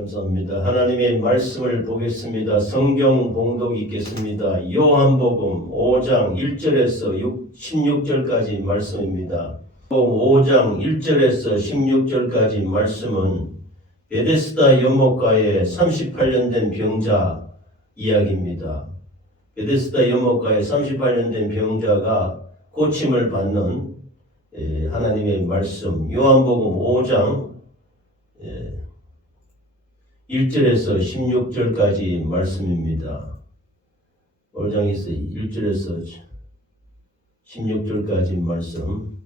감사합니다. 하나님의 말씀을 보겠습니다. 성경 봉독 있겠습니다. 요한복음 5장 1절에서 16절까지 말씀입니다. 5장 1절에서 16절까지 말씀은 베데스다 연못가에 38년 된 병자 이야기입니다. 베데스다 연못가에 38년 된 병자가 고침을 받는 하나님의 말씀, 요한복음 5장 1절에서 16절까지 말씀입니다. 5장에서 1절에서 16절까지 말씀,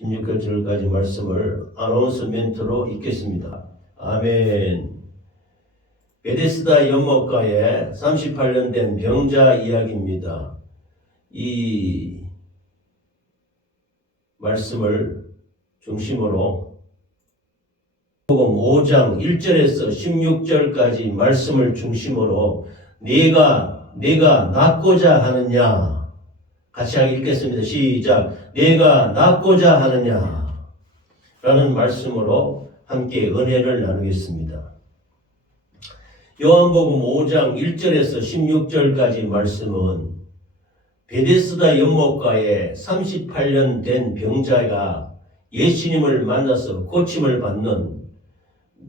16절까지 말씀을 아나운서멘트로 읽겠습니다. 아멘. 베데스다 연못가에 38년 된 병자 이야기입니다. 이 말씀을 중심으로 복음 5장 1절에서 16절까지 말씀을 중심으로 내가 낫고자 하느냐, 같이 읽겠습니다. 시작. 내가 낫고자 하느냐 라는 말씀으로 함께 은혜를 나누겠습니다. 요한복음 5장 1절에서 16절까지 말씀은 베데스다 연못가에 38년 된 병자가 예수님을 만나서 고침을 받는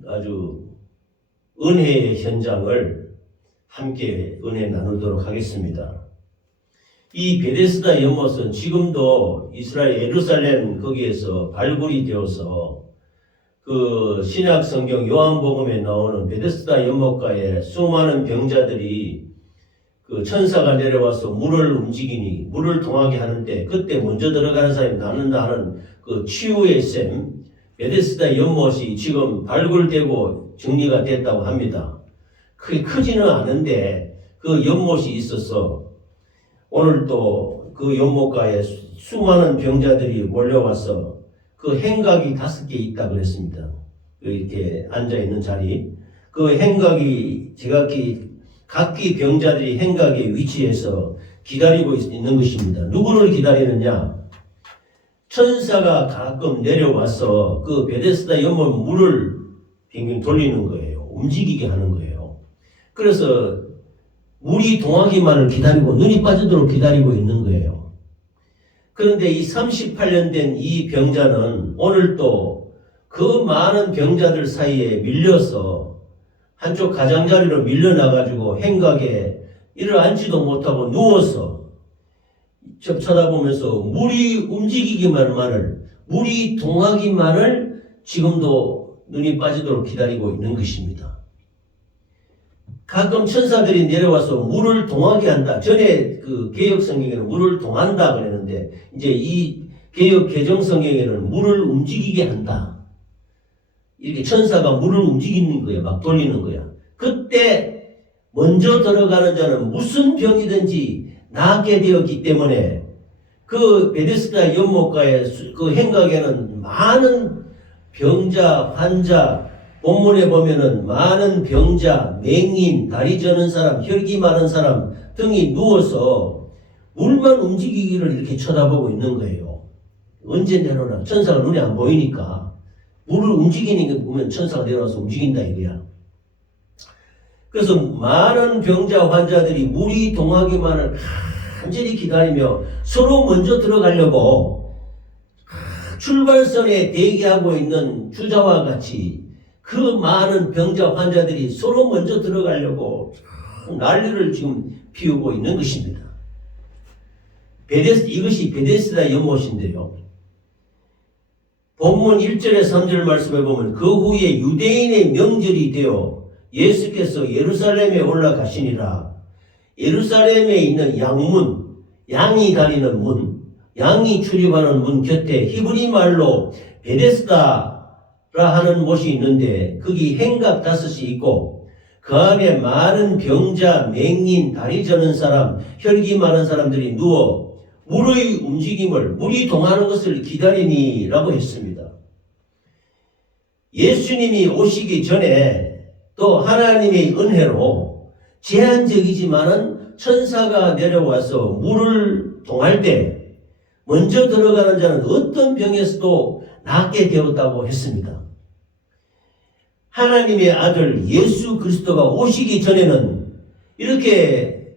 아주 은혜의 현장을 함께 은혜 나누도록 하겠습니다. 이 베데스다 연못은 지금도 이스라엘 예루살렘 거기에서 발굴이 되어서 그 신약 성경 요한복음에 나오는 베데스다 연못가에 수많은 병자들이 그 천사가 내려와서 물을 움직이니 물을 통하게 하는데 그때 먼저 들어가는 사람이 낫는다 하는 그 치유의 셈, 베데스다 연못이 지금 발굴되고 정리가 됐다고 합니다. 크게 크지는 않은데 그 연못이 있어서 오늘 또 그 연못가에 수많은 병자들이 몰려와서 그 행각이 5개 있다 그랬습니다. 이렇게 앉아있는 자리. 그 행각이 각기 병자들이 행각에 위치해서 기다리고 있는 것입니다. 누구를 기다리느냐? 천사가 가끔 내려와서 그 베데스다 연못 물을 빙빙 돌리는 거예요. 움직이게 하는 거예요. 그래서 물이 동하기만을 기다리고 눈이 빠지도록 기다리고 있는 거예요. 그런데 이 38년 된 이 병자는 오늘 또 그 많은 병자들 사이에 밀려서 한쪽 가장자리로 밀려나가지고 행각에 일어앉지도 못하고 누워서 쳐다보면서 물이 움직이기만을, 물이 동하기만을 지금도 눈이 빠지도록 기다리고 있는 것입니다. 가끔 천사들이 내려와서 물을 동하게 한다. 전에 그 개혁 성경에는 물을 동한다 그랬는데 이제 이 개혁 개정 성경에는 물을 움직이게 한다. 이렇게 천사가 물을 움직이는 거야. 막 돌리는 거야. 그때 먼저 들어가는 자는 무슨 병이든지 낫게 되었기 때문에 그 베데스다 연못가의 그 행각에는 많은 병자, 환자, 본문에 보면은 많은 병자, 맹인, 다리 저는 사람, 혈기 많은 사람 등이 누워서 물만 움직이기를 이렇게 쳐다보고 있는 거예요. 언제 내려오나? 천사가 눈에 안 보이니까 물을 움직이는 거 보면 천사가 내려와서 움직인다 이거야. 그래서 많은 병자, 환자들이 물이 동하기만을 간절히 기다리며 서로 먼저 들어가려고 출발선에 대기하고 있는 주자와 같이 그 많은 병자, 환자들이 서로 먼저 들어가려고 난리를 지금 피우고 있는 것입니다. 이것이 베데스다 연못인데요. 본문 1절에 3절 말씀에 보면 그 후에 유대인의 명절이 되어 예수께서 예루살렘에 올라가시니라. 예루살렘에 있는 양문, 양이 다니는 문, 양이 출입하는 문 곁에 히브리 말로 베데스다라 하는 곳이 있는데 거기 행각 5이 있고 그 안에 많은 병자, 맹인, 다리 저는 사람, 혈기 많은 사람들이 누워 물의 움직임을, 물이 동하는 것을 기다리니라고 했습니다. 예수님이 오시기 전에 또 하나님의 은혜로 제한적이지만은 천사가 내려와서 물을 동할 때 먼저 들어가는 자는 어떤 병에서도 낫게 되었다고 했습니다. 하나님의 아들 예수 그리스도가 오시기 전에는 이렇게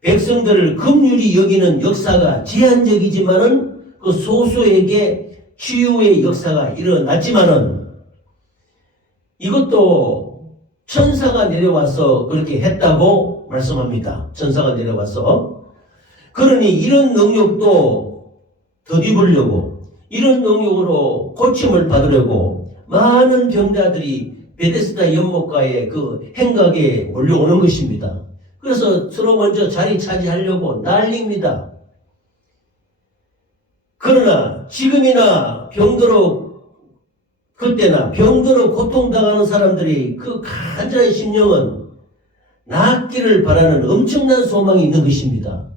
백성들을 긍휼히 여기는 역사가 제한적이지만은 그 소수에게 치유의 역사가 일어났지만은 이것도 천사가 내려와서 그렇게 했다고 말씀합니다. 천사가 내려와서. 그러니 이런 능력도 덧입으려고 이런 능력으로 고침을 받으려고 많은 병자들이 베데스다 연못가에 그 행각에 몰려오는 것입니다. 그래서 서로 먼저 자리 차지하려고 난립니다. 그러나 지금이나 병들어 그때나 병들어 고통당하는 사람들이 그 간절한 심령은 낫기를 바라는 엄청난 소망이 있는 것입니다.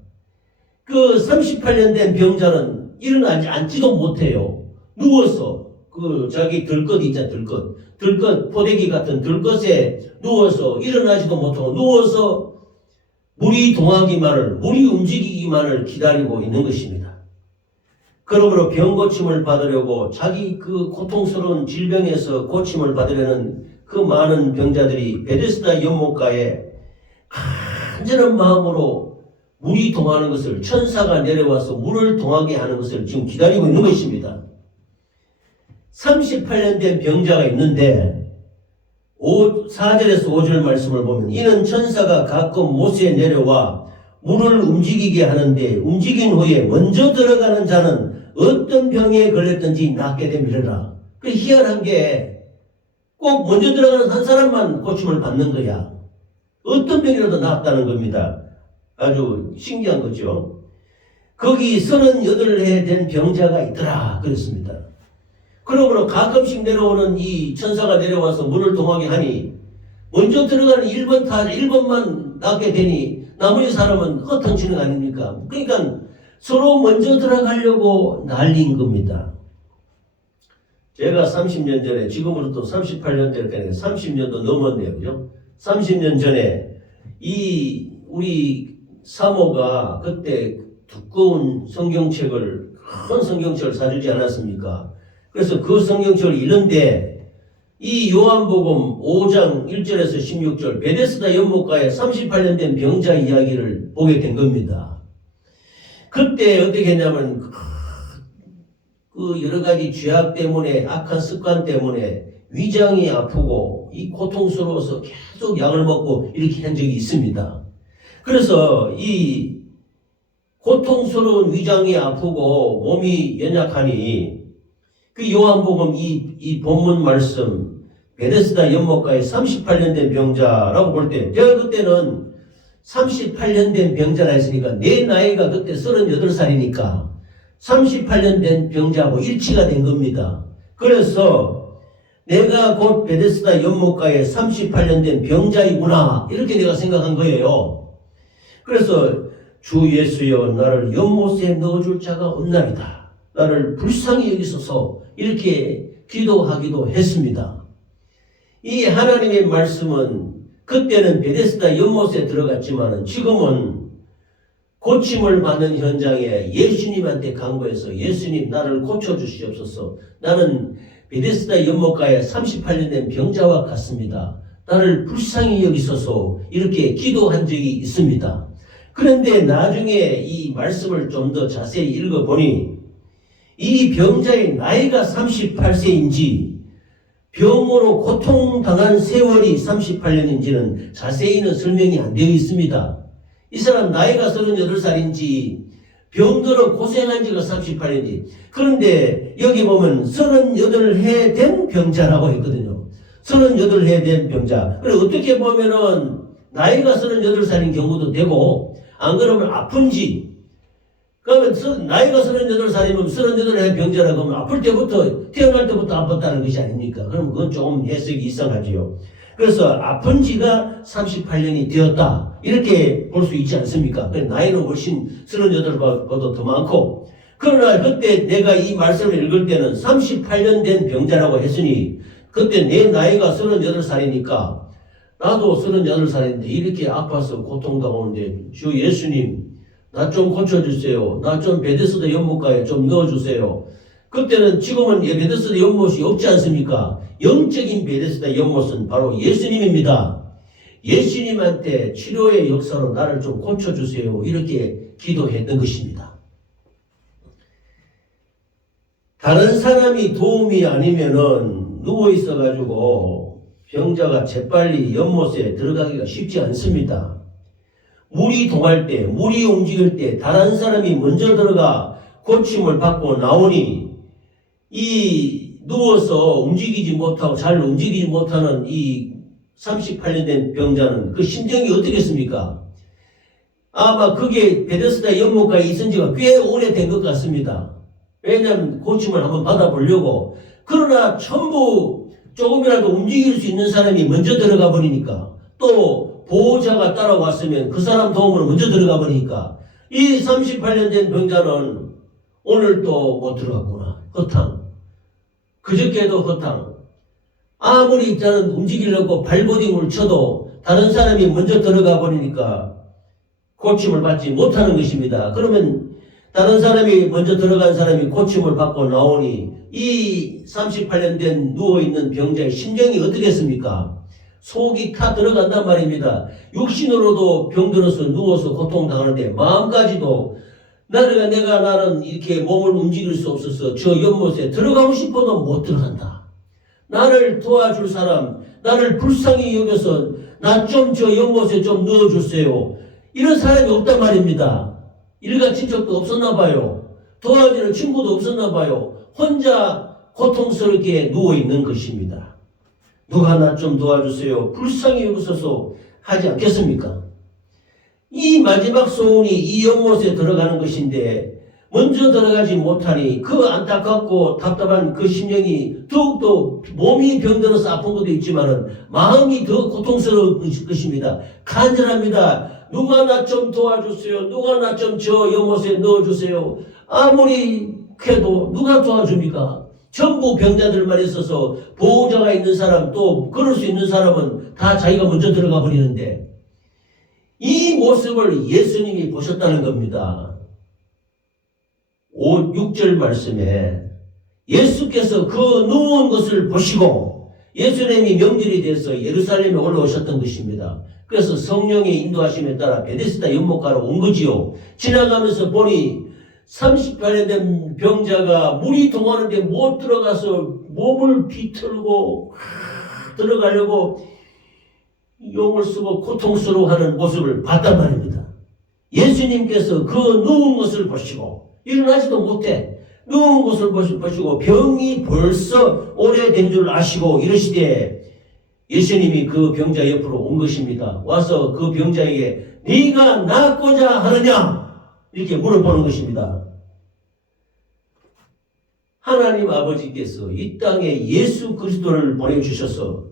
그 38년 된 병자는 일어나지 앉지도 못해요. 누워서 그 자기 들것 있잖아, 들것 포대기 같은 들것에 누워서 일어나지도 못하고 누워서 물이 동하기만을 물이 움직이기만을 기다리고 있는 것입니다. 그러므로 병 고침을 받으려고 자기 그 고통스러운 질병에서 고침을 받으려는 그 많은 병자들이 베데스다 연못가에 간절한 마음으로 물이 동하는 것을 천사가 내려와서 물을 동하게 하는 것을 지금 기다리고 있는 것입니다. 38년 된 병자가 있는데 4절에서 5절 말씀을 보면 이는 천사가 가끔 못에 내려와 물을 움직이게 하는데 움직인 후에 먼저 들어가는 자는 어떤 병에 걸렸든지 낫게 되밀어라. 그 희한한 게 꼭 먼저 들어가는 한 사람만 고침을 받는 거야. 어떤 병이라도 낫다는 겁니다. 아주 신기한 거죠. 거기 38해 된 병자가 있더라 그랬습니다. 그러므로 가끔씩 내려오는 이 천사가 내려와서 물을 동하게 하니 먼저 들어가는 1번만 낫게 되니 나머지 사람은 허탕치는 거 아닙니까? 그러니까 서로 먼저 들어가려고 난리인 겁니다. 제가 30년 전에 지금으로부터 38년 전에 30년도 넘었네요. 그죠? 30년 전에 우리 사모가 그때 두꺼운 성경책을 큰 성경책을 사주지 않았습니까? 그래서 그 성경책을 읽는데 이 요한복음 5장 1절에서 16절 베데스다 연못가에 38년 된 병자 이야기를 보게 된 겁니다. 그때 어떻게 했냐면 그 여러 가지 죄악 때문에 악한 습관 때문에 위장이 아프고 이 고통스러워서 계속 약을 먹고 이렇게 한 적이 있습니다. 그래서 이 고통스러운 위장이 아프고 몸이 연약하니 그 요한복음 이 본문 말씀 베데스다 연못가에 38년 된 병자라고 볼 때 제가 그때는 38년 된 병자라 했으니까 내 나이가 그때 38살이니까 38년 된 병자하고 일치가 된 겁니다. 그래서 내가 곧 베데스다 연못가에 38년 된 병자이구나 이렇게 내가 생각한 거예요. 그래서 주 예수여 나를 연못에 넣어줄 자가 없나이다. 나를 불쌍히 여기소서 이렇게 기도하기도 했습니다. 이 하나님의 말씀은 그때는 베데스다 연못에 들어갔지만 지금은 고침을 받는 현장에 예수님한테 간구해서 예수님 나를 고쳐주시옵소서. 나는 베데스다 연못가에 38년 된 병자와 같습니다. 나를 불쌍히 여기소서 이렇게 기도한 적이 있습니다. 그런데 나중에 이 말씀을 좀 더 자세히 읽어보니 이 병자의 나이가 38세인지 병으로 고통당한 세월이 38년인지는 자세히는 설명이 안 되어 있습니다. 이 사람 나이가 38살인지 병들어 고생한 지가 38년인지 그런데 여기 보면 38해 된 병자라고 했거든요. 38해 된 병자. 그리고 어떻게 보면은 나이가 38살인 경우도 되고 안 그러면 아픈지 그러면 나이가 38살이면 38해 병자라고 하면 아플 때부터 태어날 때부터 아팠다는 것이 아닙니까? 그럼 그건 조금 해석이 이상하지요. 그래서 아픈 지가 38년이 되었다. 이렇게 볼 수 있지 않습니까? 나이는 훨씬 38보다 더 많고 그러나 그때 내가 이 말씀을 읽을 때는 38년 된 병자라고 했으니 그때 내 나이가 38살이니까 나도 38살인데 이렇게 아파서 고통당하는데 주 예수님 나 좀 고쳐주세요. 나 좀 베데스다 연못가에 좀 넣어주세요. 그때는 지금은 베데스다 연못이 없지 않습니까? 영적인 베데스다 연못은 바로 예수님입니다. 예수님한테 치료의 역사로 나를 좀 고쳐주세요. 이렇게 기도했던 것입니다. 다른 사람이 도움이 아니면은 누워있어가지고 병자가 재빨리 연못에 들어가기가 쉽지 않습니다. 물이 동할 때, 물이 움직일 때 다른 사람이 먼저 들어가 고침을 받고 나오니 이 누워서 움직이지 못하고 잘 움직이지 못하는 이 38년 된 병자는 그 심정이 어떻겠습니까? 아마 그게 베데스다 연못가에 있은 지가 꽤 오래된 것 같습니다. 왜냐하면 고침을 한번 받아보려고. 그러나 전부 조금이라도 움직일 수 있는 사람이 먼저 들어가 버리니까, 또 보호자가 따라왔으면 그 사람 도움으로 먼저 들어가 버리니까 이 38년 된 병자는 오늘 또 못 들어갔구나. 허탕. 그저께도 허탕. 아무리 저는 움직이려고 발버둥을 쳐도 다른 사람이 먼저 들어가 버리니까 고침을 받지 못하는 것입니다. 그러면 다른 사람이 먼저 들어간 사람이 고침을 받고 나오니 이 38년 된 누워있는 병자의 심정이 어떻겠습니까? 속이 타 들어간단 말입니다. 육신으로도 병들어서 누워서 고통당하는데 마음까지도 나는 이렇게 몸을 움직일 수 없어서 저 연못에 들어가고 싶어도 못 들어간다. 나를 도와줄 사람, 나를 불쌍히 여겨서 나 좀 저 연못에 좀 넣어주세요. 이런 사람이 없단 말입니다. 일가 친척도 없었나 봐요. 도와주는 친구도 없었나 봐요. 혼자 고통스럽게 누워있는 것입니다. 누가 나 좀 도와주세요. 불쌍히 여기서서 하지 않겠습니까? 이 마지막 소원이 이 연못에 들어가는 것인데 먼저 들어가지 못하니 그 안타깝고 답답한 그 심령이 더욱더 몸이 병들어서 아픈 것도 있지만은 마음이 더 고통스러운 것입니다. 간절합니다. 누가 나 좀 도와주세요. 누가 나 좀 저 연못에 넣어주세요. 아무리 해도 누가 도와줍니까? 전부 병자들만 있어서 보호자가 있는 사람, 또 그럴 수 있는 사람은 다 자기가 먼저 들어가 버리는데 이 모습을 예수님이 보셨다는 겁니다. 6절 말씀에 예수께서 그 누운 것을 보시고 예수님이 명절이 돼서 예루살렘에 올라오셨던 것입니다. 그래서 성령의 인도하심에 따라 베데스다 연못가로 온 거지요. 지나가면서 보니 38년 된 병자가 물이 동하는데 못 들어가서 몸을 비틀고 들어가려고 용을 쓰고 고통스러워하는 모습을 봤단 말입니다. 예수님께서 그 누운 것을 보시고 일어나지도 못해 누운 것을 보시고 병이 벌써 오래된 줄 아시고 이러시되 예수님이 그 병자 옆으로 온 것입니다. 와서 그 병자에게 네가 낫고자 하느냐 이렇게 물어보는 것입니다. 하나님 아버지께서 이 땅에 예수 그리스도를 보내주셔서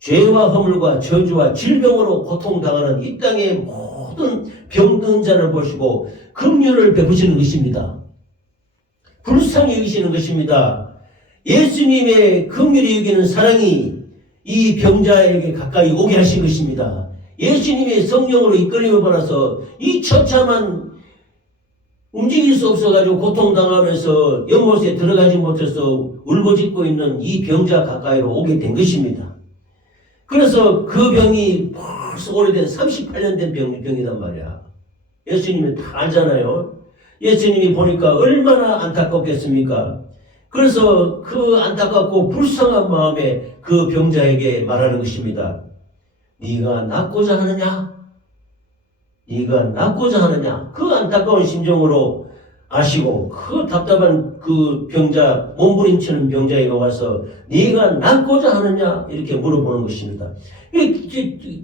죄와 허물과 저주와 질병으로 고통당하는 이 땅의 모든 병든 자를 보시고 긍휼을 베푸시는 것입니다. 불쌍히 여기시는 것입니다. 예수님의 긍휼히 여기는 사랑이 이 병자에게 가까이 오게 하신 것입니다. 예수님의 성령으로 이끌림을 받아서 이 처참한 움직일 수 없어가지고 고통당하면서 연못에 들어가지 못해서 울부짖고 있는 이 병자 가까이로 오게 된 것입니다. 그래서 그 병이 벌써 오래된 38년 된 병이란 말이야. 예수님은 다 알잖아요. 예수님이 보니까 얼마나 안타깝겠습니까? 그래서 그 안타깝고 불쌍한 마음에 그 병자에게 말하는 것입니다. 네가 낫고자 하느냐? 네가 낫고자 하느냐? 그 안타까운 심정으로 아시고 그 답답한 그 병자, 몸부림치는 병자에게 와서 네가 낫고자 하느냐? 이렇게 물어보는 것입니다.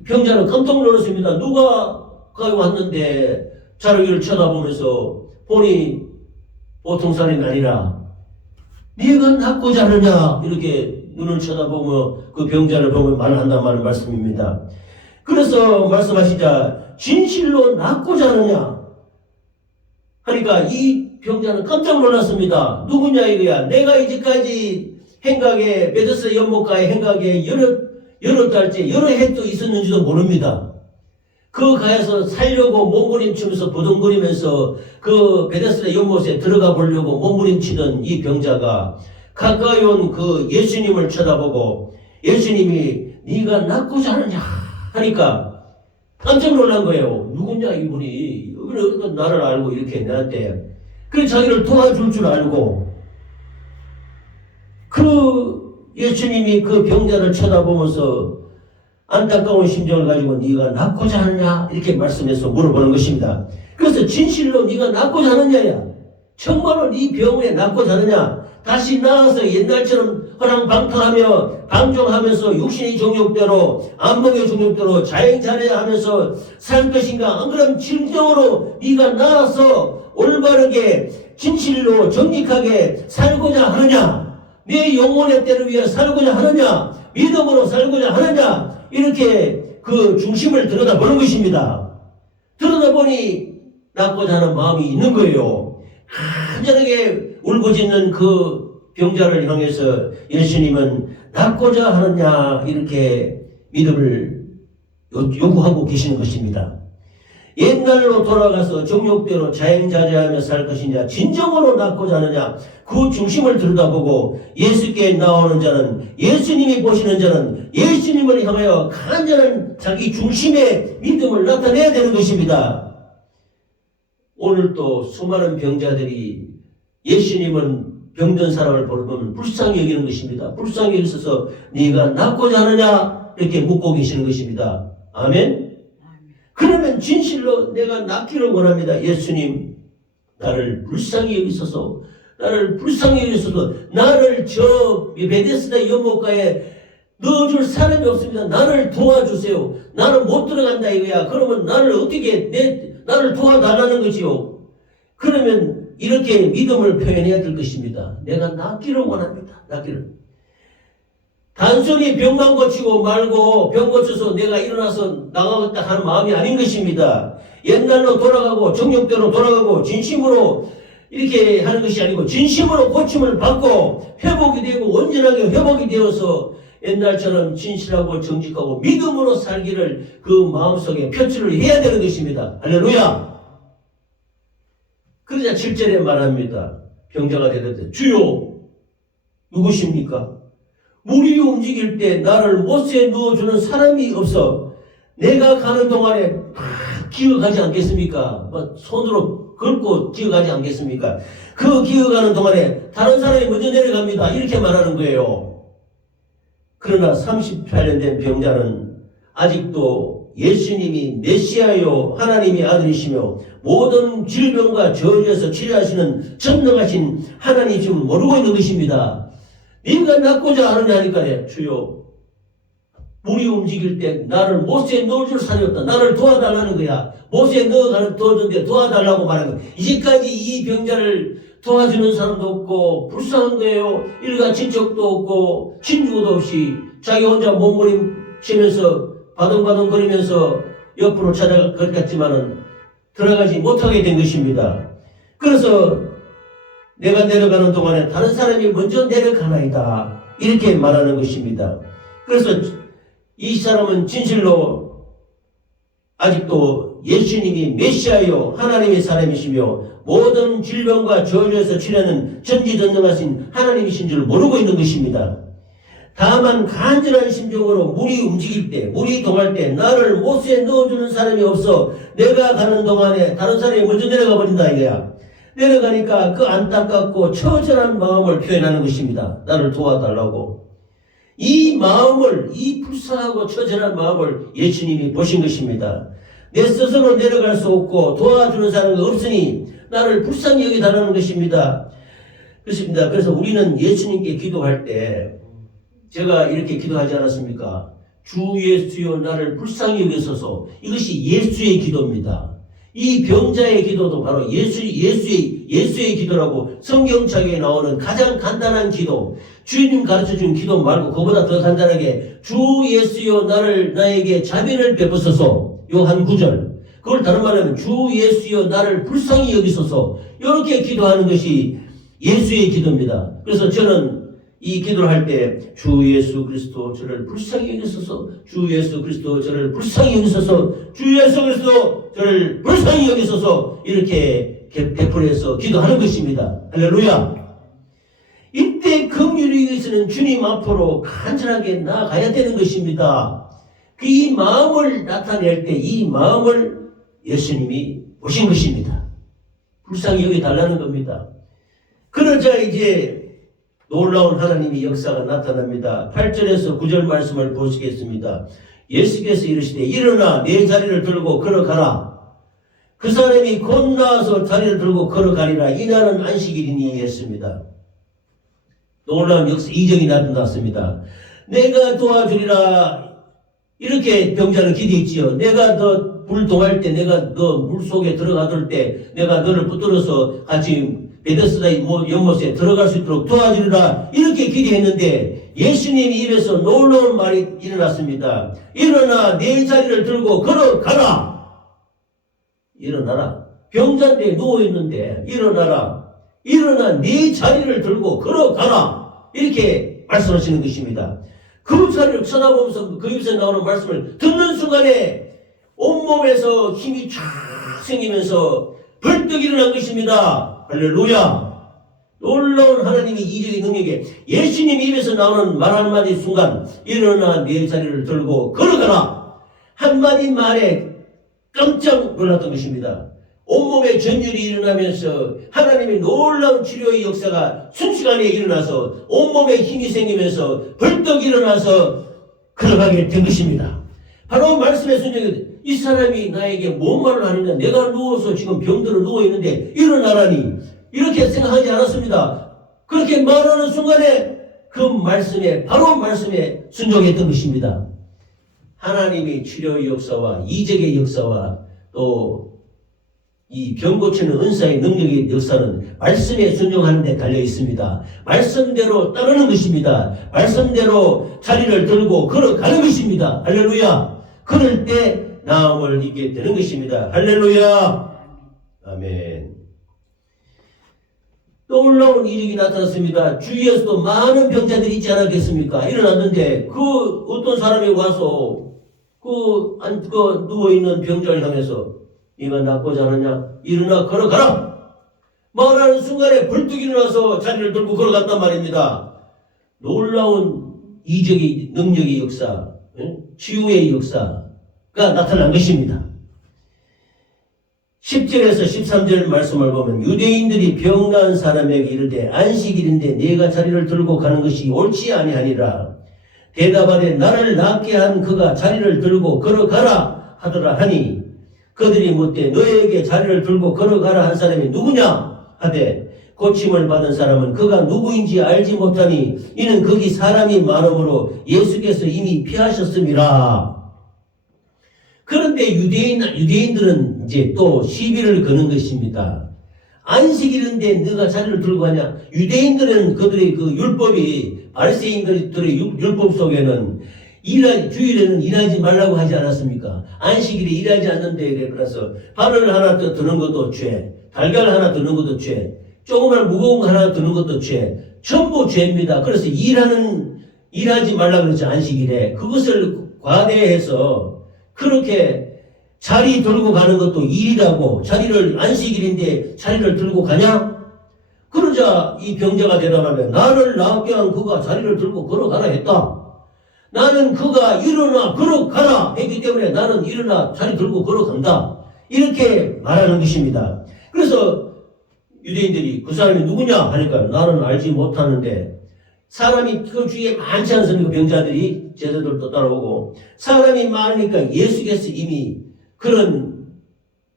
병자는 깜짝 놀랐습니다. 누가 거기 왔는데 자르기를 쳐다보면서 보니 보통 사람이 아니라 네가 낫고자 하느냐? 이렇게 눈을 쳐다보며 그 병자를 보며 말한단 말씀입니다. 그래서 말씀하시자 진실로 낫고자 하느냐? 하니까 이 병자는 깜짝 놀랐습니다. 누구냐 이거야. 내가 이제까지 행각에 베데스다 연못가의 행각에 여러 달째 여러 해도 있었는지도 모릅니다. 그 가에서 살려고 몸부림치면서 부둥거리면서 그 베데스다 연못에 들어가 보려고 몸부림치던 이 병자가 가까이 온 그 예수님을 쳐다보고 예수님이 네가 낫고자 하느냐 하니까 깜짝 놀란 거예요. 누구냐 이분이. 여기는 나를 알고 이렇게 나한테. 그래서 자기를 도와줄 줄 알고 그 예수님이 그 병자를 쳐다보면서 안타까운 심정을 가지고 네가 낫고자 하느냐 이렇게 말씀해서 물어보는 것입니다. 그래서 진실로 네가 낫고자 하느냐야. 정말로 네 병에 낫고자 하느냐. 다시 나아서 옛날처럼 허랑방탕하며 방종하면서 육신의 정욕대로 안목의 정욕대로 자행자래하면서 살 것인가. 안 그러면 진정으로 네가 나아서 올바르게 진실로 정직하게 살고자 하느냐. 내 영혼의 때를 위해 살고자 하느냐. 믿음으로 살고자 하느냐. 이렇게 그 중심을 들여다보는 것입니다. 들여다보니 낫고자 하는 마음이 있는 거예요. 간절하게 울부짖는 그 병자를 향해서 예수님은 낫고자 하느냐 이렇게 믿음을 요구하고 계시는 것입니다. 옛날로 돌아가서 정욕대로 자행자재하며 살 것이냐 진정으로 낫고자 하느냐 그 중심을 들여다보고 예수께 나오는 자는 예수님이 보시는 자는 예수님을 향하여 간절한 자기 중심의 믿음을 나타내야 되는 것입니다. 오늘 또 수많은 병자들이 예수님은 병든 사람을 보면 불쌍히 여기는 것입니다. 불쌍히 여기셔서 네가 낫고자 하느냐 이렇게 묻고 계시는 것입니다. 아멘. 그러면 진실로 내가 낫기를 원합니다. 예수님 나를 불쌍히 여기셔서 나를 저 베데스다 연못가에 넣어줄 사람이 없습니다. 나를 도와주세요. 나는 못 들어간다 이거야. 그러면 나를 어떻게 나를 도와달라는 거지요. 그러면 이렇게 믿음을 표현해야 될 것입니다. 내가 낫기를 원합니다. 낫기를. 단순히 병만 고치고 말고 병 고쳐서 내가 일어나서 나가겠다 하는 마음이 아닌 것입니다. 옛날로 돌아가고 정욕대로 돌아가고 진심으로 이렇게 하는 것이 아니고 진심으로 고침을 받고 회복이 되고 온전하게 회복이 되어서 옛날처럼 진실하고 정직하고 믿음으로 살기를 그 마음속에 표출을 해야 되는 것입니다. 할렐루야. 그러자 7절에 말합니다. 병자가 되는데 주여 누구십니까? 물이 움직일 때 나를 못에 넣어주는 사람이 없어. 내가 가는 동안에 기어가지 않겠습니까? 손으로 긁고 기어가지 않겠습니까? 그 기어가는 동안에 다른 사람이 먼저 내려갑니다. 이렇게 말하는 거예요. 그러나 38년 된 병자는 아직도 예수님이 메시아요 하나님의 아들이시며 모든 질병과 저주에서 치료하시는 전능하신 하나님이심을 모르고 있는 것입니다. 네가 낫고자 하느냐 하니까 주여 물이 움직일 때 나를 못에 넣어줄 사람이 없다. 나를 도와달라는 거야. 못에 넣어줬는데 도와달라고 말하는 거야. 이제까지 이 병자를 도와주는 사람도 없고 불쌍한 거예요. 일가 친척도 없고 친구도 없이 자기 혼자 몸부림치면서 바둥바둥거리면서 옆으로 찾아갔지만은 들어가지 못하게 된 것입니다. 그래서 내가 내려가는 동안에 다른 사람이 먼저 내려가나이다. 이렇게 말하는 것입니다. 그래서 이 사람은 진실로 아직도 예수님이 메시아요 하나님의 사람이시며 모든 질병과 저주에서 치료하는 전지전능하신 하나님이신 줄 모르고 있는 것입니다. 다만 간절한 심정으로 물이 움직일 때, 물이 동할 때 나를 못에 넣어주는 사람이 없어. 내가 가는 동안에 다른 사람이 먼저 내려가 버린다 이거야. 내려가니까 그 안타깝고 처절한 마음을 표현하는 것입니다. 나를 도와달라고. 이 마음을, 이 불쌍하고 처절한 마음을 예수님이 보신 것입니다. 내 스스로 내려갈 수 없고 도와주는 사람이 없으니 나를 불쌍히 여기달라는 것입니다. 그렇습니다. 그래서 우리는 예수님께 기도할 때 제가 이렇게 기도하지 않았습니까? 주 예수여 나를 불쌍히 여기소서. 이것이 예수의 기도입니다. 이 병자의 기도도 바로 예수의 기도라고 성경책에 나오는 가장 간단한 기도, 주님 가르쳐준 기도 말고 그보다 더 간단하게 주 예수여 나에게 자비를 베푸소서. 요 한 구절. 그걸 다른 말하면 주 예수여 나를 불쌍히 여기소서. 이렇게 기도하는 것이 예수의 기도입니다. 그래서 저는 이 기도를 할 때 주 예수 그리스도 저를 불쌍히 여기소서, 주 예수 그리스도 저를 불쌍히 여기소서, 주 예수 그리스도 저를 불쌍히 여기소서 이렇게 베풀어서 기도하는 것입니다. 할렐루야. 이때 긍휼히 위해서는 주님 앞으로 간절하게 나아가야 되는 것입니다. 이 마음을 나타낼 때 이 마음을 예수님이 보신 것입니다. 불쌍히 여겨달라는 겁니다. 그러자 이제 놀라운 하나님의 역사가 나타납니다. 8절에서 9절 말씀을 보시겠습니다. 예수께서 이르시되 일어나 내 자리를 들고 걸어가라. 그 사람이 곧 나와서 자리를 들고 걸어가리라. 이날은 안식일이니 했습니다. 놀라운 역사 이정이 나타났습니다. 내가 도와주리라. 이렇게 병자는 기대했지요. 내가 너 불 동할 때, 내가 너 물속에 들어가들 때 내가 너를 붙들어서 같이 베데스다 연못에 들어갈 수 있도록 도와주리라. 이렇게 기대했는데 예수님 입에서 놀라운 말이 일어났습니다. 일어나 내 자리를 들고 걸어가라. 일어나라. 병자인데 누워있는데 일어나라. 일어나 네 자리를 들고 걸어가라. 이렇게 말씀하시는 것입니다. 그 자리를 쳐다보면서 그 입에서 나오는 말씀을 듣는 순간에 온몸에서 힘이 쫙 생기면서 벌떡 일어난 것입니다. 할렐루야. 놀라운 하나님의 이적의 능력에 예수님 입에서 나오는 말 한마디 순간 일어나 네 자리를 들고 걸어가라. 한마디 말에 깜짝 놀랐던 것입니다. 온몸에 전율이 일어나면서 하나님의 놀라운 치료의 역사가 순식간에 일어나서 온몸에 힘이 생기면서 벌떡 일어나서 걸어가게 된 것입니다. 바로 말씀의 순종이 이 사람이 나에게 뭔 말을 하느냐. 내가 누워서 지금 병들어 누워있는데 일어나라니. 이렇게 생각하지 않았습니다. 그렇게 말하는 순간에 그 말씀에 바로 말씀에 순종했던 것입니다. 하나님의 치료의 역사와 이적의 역사와 또 이 병 고치는 은사의 능력의 역사는 말씀에 순종하는 데 달려 있습니다. 말씀대로 따르는 것입니다. 말씀대로 자리를 들고 걸어가는 것입니다. 할렐루야. 그럴 때 나음을 입게 되는 것입니다. 할렐루야. 아멘. 놀라운 이적이 나타났습니다. 주위에서도 많은 병자들이 있지 않았겠습니까? 일어났는데 그 어떤 사람이 와서 그 누워있는 병자를 향해서 네가 낫고자 하느냐? 일어나 걸어가라. 말하는 순간에 불뚝 일어나서 자리를 들고 걸어갔단 말입니다. 놀라운 이적의 능력의 역사, 치유의 역사가 나타난 것입니다. 10절에서 13절 말씀을 보면 유대인들이 병난 사람에게 이르되 안식일인데 네가 자리를 들고 가는 것이 옳지 아니하니라. 대답하되 나를 낫게 한 그가 자리를 들고 걸어가라 하더라 하니 그들이 묻되 너에게 자리를 들고 걸어가라 한 사람이 누구냐 하되 고침을 받은 사람은 그가 누구인지 알지 못하니 이는 거기 사람이 많음으로 예수께서 이미 피하셨음이라. 그런데 유대인들은 이제 또 시비를 거는 것입니다. 안식일인데 너가 자리를 들고 가냐? 유대인들은 그들의 그 율법이 바리새인들의 율법 속에는 주일에는 일하지 말라고 하지 않았습니까? 안식일에 일하지 않는데 그래서 바늘 하나 더 드는 것도 죄, 달걀 하나 드는 것도 죄, 조그만 무거운 거 하나 드는 것도 죄, 전부 죄입니다. 그래서 일하지 말라고 그러죠. 안식일에. 그것을 과대해서 그렇게 자리 들고 가는 것도 일이라고, 안식일인데 자리를 들고 가냐? 그러자 이 병자가 대답하면 나를 낫게 한 그가 자리를 들고 걸어가라 했다. 나는 그가 일어나 걸어가라 했기 때문에 나는 일어나 자리 들고 걸어간다. 이렇게 말하는 것입니다. 그래서 유대인들이 그 사람이 누구냐 하니까 나는 알지 못하는데 사람이 그 주위에 많지 않습니까? 병자들이 제자들도 따라오고 사람이 많으니까 예수께서 이미 그런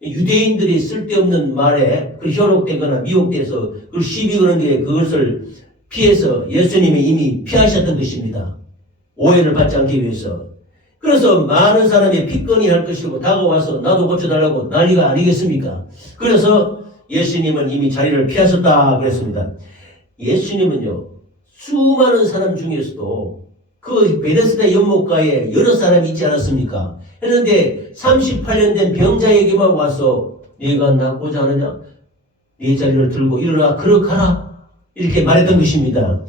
유대인들이 쓸데없는 말에 그 현혹되거나 미혹돼서 그 시비 거는데 그것을 피해서 예수님이 이미 피하셨던 것입니다. 오해를 받지 않기 위해서. 그래서 많은 사람이 핏건이 할 것이고 다가와서 나도 고쳐달라고 난리가 아니겠습니까? 그래서 예수님은 이미 자리를 피하셨다 그랬습니다. 예수님은요 수많은 사람 중에서도 그 베데스다 연못가에 여러 사람이 있지 않았습니까? 했는데 38년 된 병자에게만 와서 네가 낫고자 하느냐? 네 자리를 들고 일어나 걸어가라 이렇게 말했던 것입니다.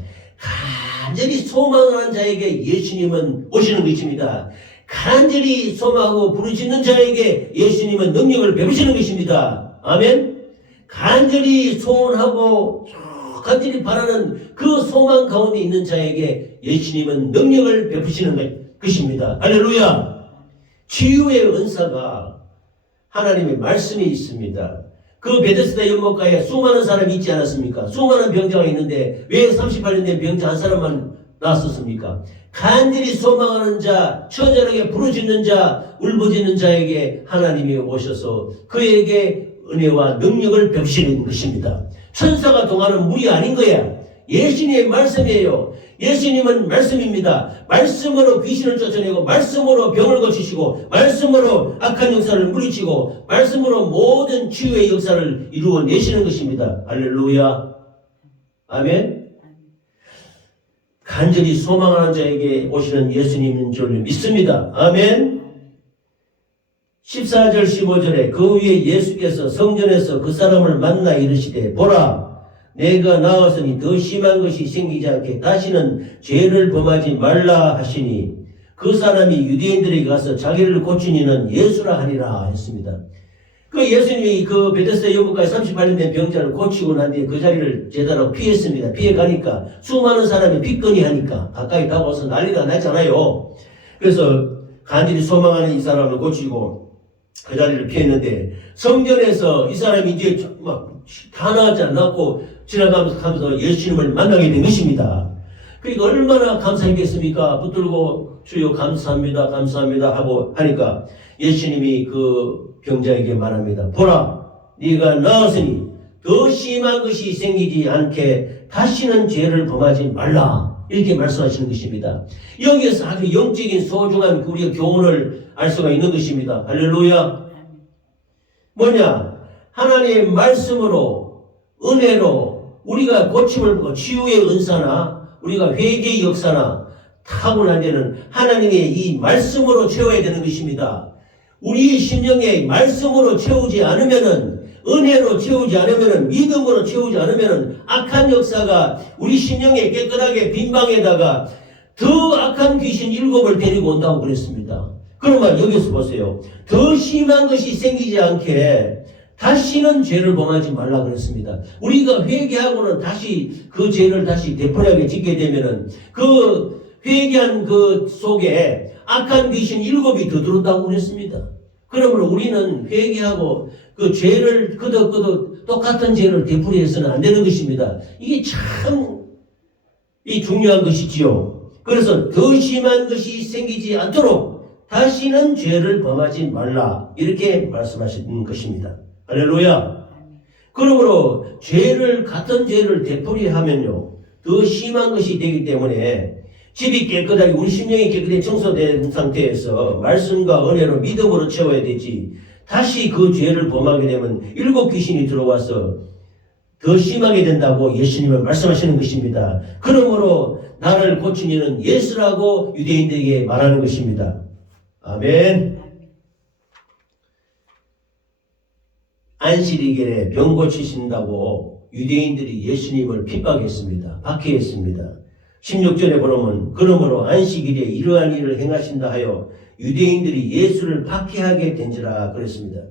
간절히 소망하는 자에게 예수님은 오시는 것입니다. 간절히 소망하고 부르짖는 자에게 예수님은 능력을 베푸시는 것입니다. 아멘. 간절히 소원하고 간절히 바라는 그 소망 가운데 있는 자에게 예수님은 능력을 베푸시는 것입니다. 할렐루야. 치유의 은사가 하나님의 말씀이 있습니다. 그 베데스다 연못가에 수많은 사람이 있지 않았습니까? 수많은 병자가 있는데 왜 38년 된 병자 한 사람만 나왔었습니까? 간절히 소망하는 자, 처절하게 부르짖는 자, 울부짖는 자에게 하나님이 오셔서 그에게 은혜와 능력을 베푸시는 것입니다. 천사가 동하는 물이 아닌 거야. 예수님의 말씀이에요. 예수님은 말씀입니다. 말씀으로 귀신을 쫓아내고 말씀으로 병을 고치시고 말씀으로 악한 역사를 물리치고 말씀으로 모든 치유의 역사를 이루어내시는 것입니다. 할렐루야. 아멘. 간절히 소망하는 자에게 오시는 예수님인 줄 믿습니다. 아멘. 14절 15절에 그 위에 예수께서 성전에서 그 사람을 만나 이르시되 보라 내가 나왔으니 더 심한 것이 생기지 않게 다시는 죄를 범하지 말라 하시니 그 사람이 유대인들에게 가서 자기를 고친 이는 예수라 하니라 했습니다. 그 예수님이 그 베데스다 연못가에 38년 된 병자를 고치고 난 뒤에 그 자리를 제대로 피했습니다. 피해가니까 수많은 사람이 빗건이 하니까 가까이 다가와서 난리가 났잖아요. 그래서 간절히 소망하는 이 사람을 고치고 그 자리를 피했는데 성전에서 이 사람이 이제 막 다 나왔잖아. 나왔고 지나가면서 예수님을 만나게 된 것입니다. 그러니까 얼마나 감사했겠습니까? 붙들고 주여 감사합니다. 감사합니다 하고 하니까 예수님이 그 병자에게 말합니다. 보라 네가 나았으니 더 심한 것이 생기지 않게 다시는 죄를 범하지 말라. 이렇게 말씀하시는 것입니다. 여기에서 아주 영적인 소중한 우리의 교훈을 알 수가 있는 것입니다. 할렐루야. 뭐냐? 하나님의 말씀으로 은혜로 우리가 고침을 받고 치유의 은사나 우리가 회개의 역사나 타고난 데는 하나님의 이 말씀으로 채워야 되는 것입니다. 우리 심령에 말씀으로 채우지 않으면은 은혜로 채우지 않으면은 믿음으로 채우지 않으면은 악한 역사가 우리 심령에 깨끗하게 빈 방에다가 더 악한 귀신 7을 데리고 온다고 그랬습니다. 그러면 여기서 보세요. 더 심한 것이 생기지 않게 다시는 죄를 범하지 말라 그랬습니다. 우리가 회개하고는 다시 그 죄를 다시 되풀이하게 짓게 되면은 그 회개한 그 속에 악한 귀신 7이 더 들어온다고 그랬습니다. 그러므로 우리는 회개하고 그 죄를 그덕그덕 똑같은 죄를 되풀이해서는 안 되는 것입니다. 이게 참 중요한 것이지요. 그래서 더 심한 것이 생기지 않도록 다시는 죄를 범하지 말라 이렇게 말씀하시는 것입니다. 할렐루야. 그러므로 같은 죄를 되풀이하면요 더 심한 것이 되기 때문에 집이 깨끗하게 우리 심령이 깨끗하게 청소된 상태에서 말씀과 은혜로 믿음으로 채워야 되지 다시 그 죄를 범하게 되면 7 귀신이 들어와서 더 심하게 된다고 예수님은 말씀하시는 것입니다. 그러므로 나를 고친 이는 예수라고 유대인들에게 말하는 것입니다. 아멘. 안식일에 병 고치신다고 유대인들이 예수님을 핍박했습니다. 박해했습니다. 16절에 보면 그러므로 안식일에 이러한 일을 행하신다 하여 유대인들이 예수를 박해하게 된지라 그랬습니다.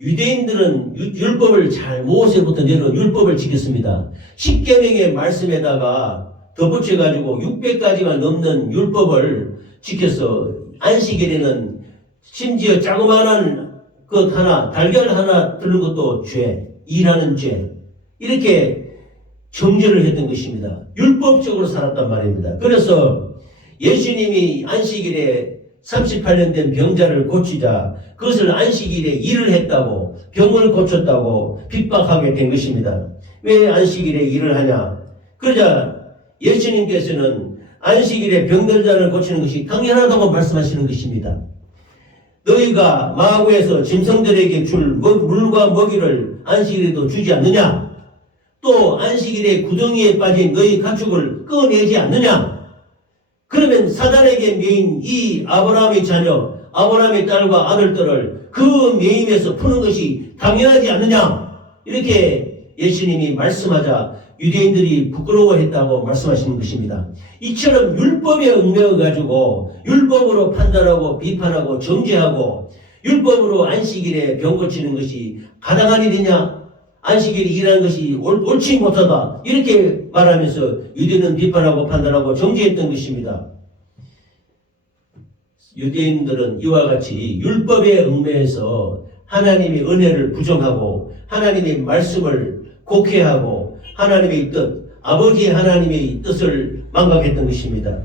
유대인들은 율법을 잘 모세부터 내려온 율법을 지켰습니다. 10계명의 말씀에다가 덧붙여가지고 600가지가 넘는 율법을 지켜서 안식일에는 심지어 자그마한 것 하나, 달걀 하나 드는 것도 죄, 일하는 죄 이렇게 정죄를 했던 것입니다. 율법적으로 살았단 말입니다. 그래서 예수님이 안식일에 38년 된 병자를 고치자 그것을 안식일에 일을 했다고 병을 고쳤다고 핍박하게 된 것입니다. 왜 안식일에 일을 하냐? 그러자 예수님께서는 안식일에 병든 자를 고치는 것이 당연하다고 말씀하시는 것입니다. 너희가 마구에서 짐승들에게 줄 물과 먹이를 안식일에도 주지 않느냐? 또 안식일에 구덩이에 빠진 너희 가축을 꺼내지 않느냐? 그러면 사단에게 매인 이 아브라함의 자녀, 아브라함의 딸과 아들들을 그 매임에서 푸는 것이 당연하지 않느냐? 이렇게 예수님이 말씀하자 유대인들이 부끄러워했다고 말씀하시는 것입니다. 이처럼 율법에 얽매여가지고 율법으로 판단하고 비판하고 정죄하고 율법으로 안식일에 병 고치는 것이 가당한 일이냐, 안식일이 일하는 것이 옳지 못하다, 이렇게 말하면서 유대인은 비판하고 판단하고 정죄했던 것입니다. 유대인들은 이와 같이 율법에 얽매여서 하나님의 은혜를 부정하고 하나님의 말씀을 곡해하고 하나님의 뜻, 아버지 하나님의 뜻을 망각했던 것입니다.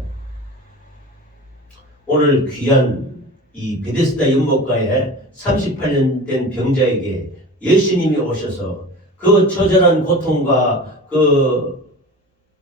오늘 귀한 이 베데스다 연못가에 38년 된 병자에게 예수님이 오셔서 그 처절한 고통과 그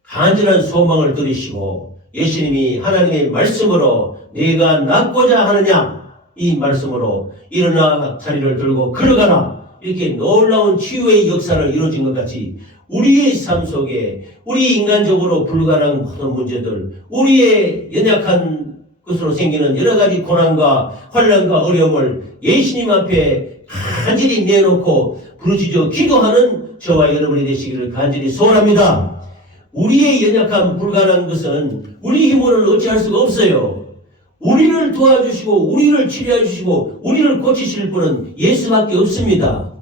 간절한 소망을 들으시고 예수님이 하나님의 말씀으로 네가 낫고자 하느냐, 이 말씀으로 일어나 자리를 들고 걸어가라, 이렇게 놀라운 치유의 역사를 이루어진 것 같이 우리의 삶 속에 우리 인간적으로 불가능한 모든 문제들, 우리의 연약한 것으로 생기는 여러 가지 고난과 환난과 어려움을 예수님 앞에 간절히 내놓고 부르짖어 기도하는 저와 여러분이 되시기를 간절히 소원합니다. 우리의 연약한 불가능한 것은 우리 힘으로는 어찌할 수가 없어요. 우리를 도와주시고 우리를 치료해 주시고 우리를 고치실 분은 예수밖에 없습니다.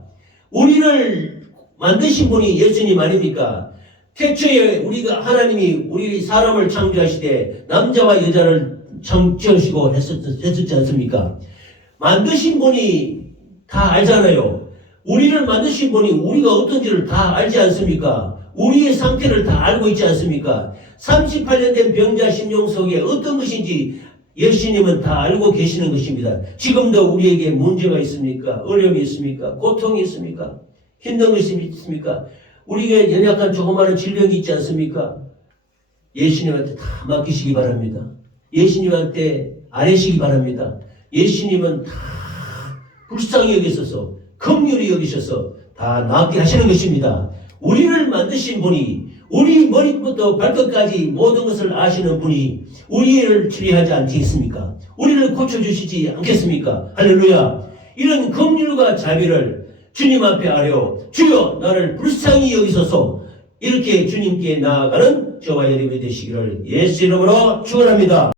우리를 만드신 분이 예수님 아닙니까? 태초에 우리가 하나님이 우리 사람을 창조하시되 남자와 여자를 창조하시고 했었지 않습니까? 만드신 분이 다 알잖아요. 우리를 만드신 분이 우리가 어떤지를 다 알지 않습니까? 우리의 상태를 다 알고 있지 않습니까? 38년 된 병자 심령 속에 어떤 것인지 예수님은 다 알고 계시는 것입니다. 지금도 우리에게 문제가 있습니까? 어려움이 있습니까? 고통이 있습니까? 힘든 것이 있습니까? 우리에게 연약한 조그마한 질병이 있지 않습니까? 예수님한테 다 맡기시기 바랍니다. 예수님한테 아뢰시기 바랍니다. 예수님은 다 불쌍히 여기셔서 긍휼히 여기셔서 다 낫게 하시는 것입니다. 우리를 만드신 분이, 우리 머리부터 발끝까지 모든 것을 아시는 분이 우리를 치료하지 않겠습니까? 우리를 고쳐주시지 않겠습니까? 할렐루야. 이런 긍휼과 자비를 주님 앞에 아뢰어 주여 나를 불쌍히 여기소서, 이렇게 주님께 나아가는 저와 여러분이 되시기를 예수 이름으로 축원합니다.